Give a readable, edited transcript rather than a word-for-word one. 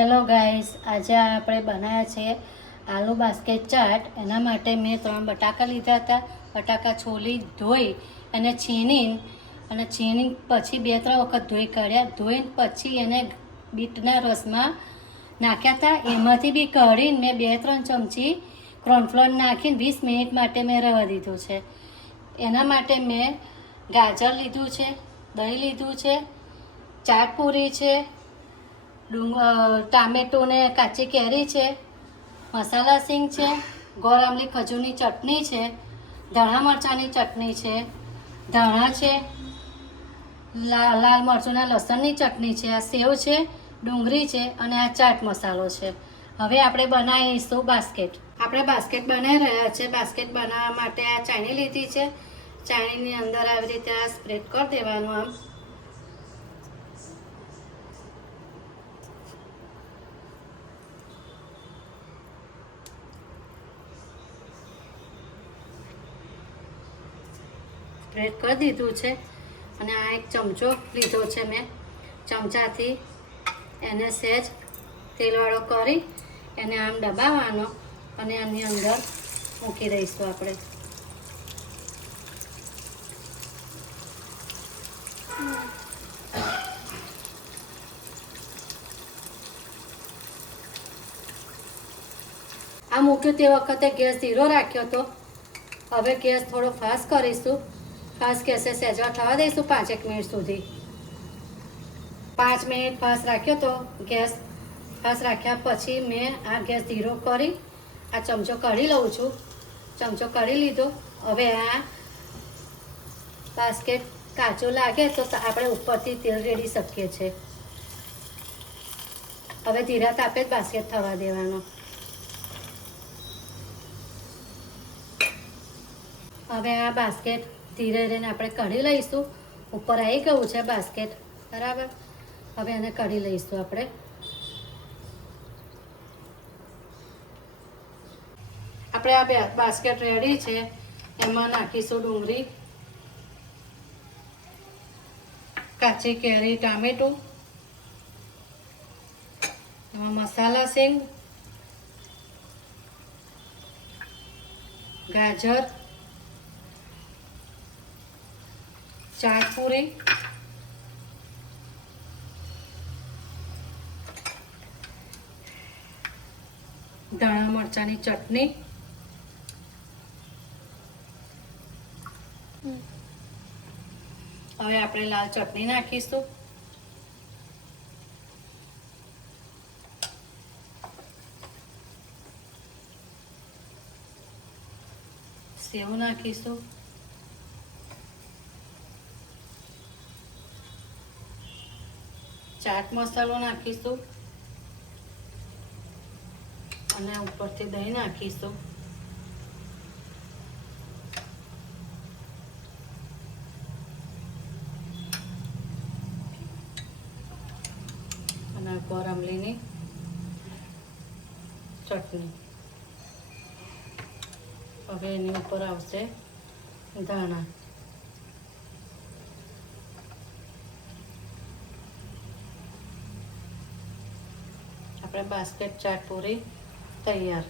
Hello guys, આજે આપણે બનાવ્યા છે આલુ બાસ્કેટ ચાટ. એના માટે મેં 3 બટાકા લીધા હતા. બટાકા છોલી ધોઈ અને છીણી પછી 2-3 વખત ધોઈ કાઢ્યા. ધોઈને પછી એને બીટના રસમાં નાખ્યા હતા. એમાંથી બી કાઢીને મેં 2-3 ચમચી કોર્નફ્લોર નાખીને 20 મિનિટ માટે મેં રવા દીધું છે. એના માટે મેં ગાજર લીધું છે, દહીં લીધું છે, ચાટ પૂરી છે, ટામેટું ને કાચી કેરી છે, મસાલા સિંગ છે, ગોળ આમલી ખજૂરની ચટણી છે, ધાણા મરચાંની ચટણી છે, ધાણા છે, લાલ મરચુંના લસણની ચટણી છે, આ સેવ છે, ડુંગળી છે અને આ ચાટ મસાલો છે. હવે આપણે બનાવીશું બાસ્કેટ. આપણે બાસ્કેટ બનાવી રહ્યા છે. બાસ્કેટ બનાવવા માટે આ ચાયણી લીધી છે. ચાયણીની અંદર આવી રીતે આ સ્પ્રેડ કરી દેવાનું. આમ સ્પ્રેડ કરી દીધું છે. અને આ એક ચમચો લીધો છે મેં. ચમચાથી એને સહેજ તેલવાળો કરી એને આમ દબાવવાનો અને આની અંદર મૂકી દઈશું આપણે. આ મૂક્યું તે વખતે ગેસ ધીરો રાખ્યો હતો. હવે ગેસ થોડો ફાસ્ટ કરીશું. ફાસ્ટ ગેસે સહેજવા થવા દઈશું 5 મિનિટ સુધી. 5 મિનિટ ફાસ્ટ રાખ્યો તો ગેસ. ફાસ્ટ રાખ્યા પછી મેં આ ગેસ ધીરો કરી આ ચમચો કાઢી લઉં છું. ચમચો કાઢી લીધો. હવે આ બાસ્કેટ કાચું લાગે તો આપણે ઉપરથી તેલ રેડી શકીએ છીએ. હવે ધીરા તાપે જ બાસ્કેટ થવા દેવાનો. હવે આ બાસ્કેટ ધીરે ધીરે આપણે કાઢી લઈશું. ઉપર આવી ગયું છે બાસ્કેટ, બરાબર. હવે એને કાઢી લઈશું આપણે. આપણે આ બાસ્કેટ રેડી છે. એમાં નાખીશું ડુંગળી, કાચી કેરી, ટામેટું, એમાં મસાલા સિંગ, ગાજર, ચાટ પૂરી, ધાણા મરચાંની ચટણી, હવે આપણે લાલ ચટણી નાખીશું. સેવ નાખીશું. ચાટ મસાલો નાખીશું અને ઉપરથી દહીં નાખીશું. અને ગોળ આમલીની ચટણી. હવે એની ઉપર આવશે ધાણા. આપણે બાસ્કેટ ચાટ પૂરી તૈયાર.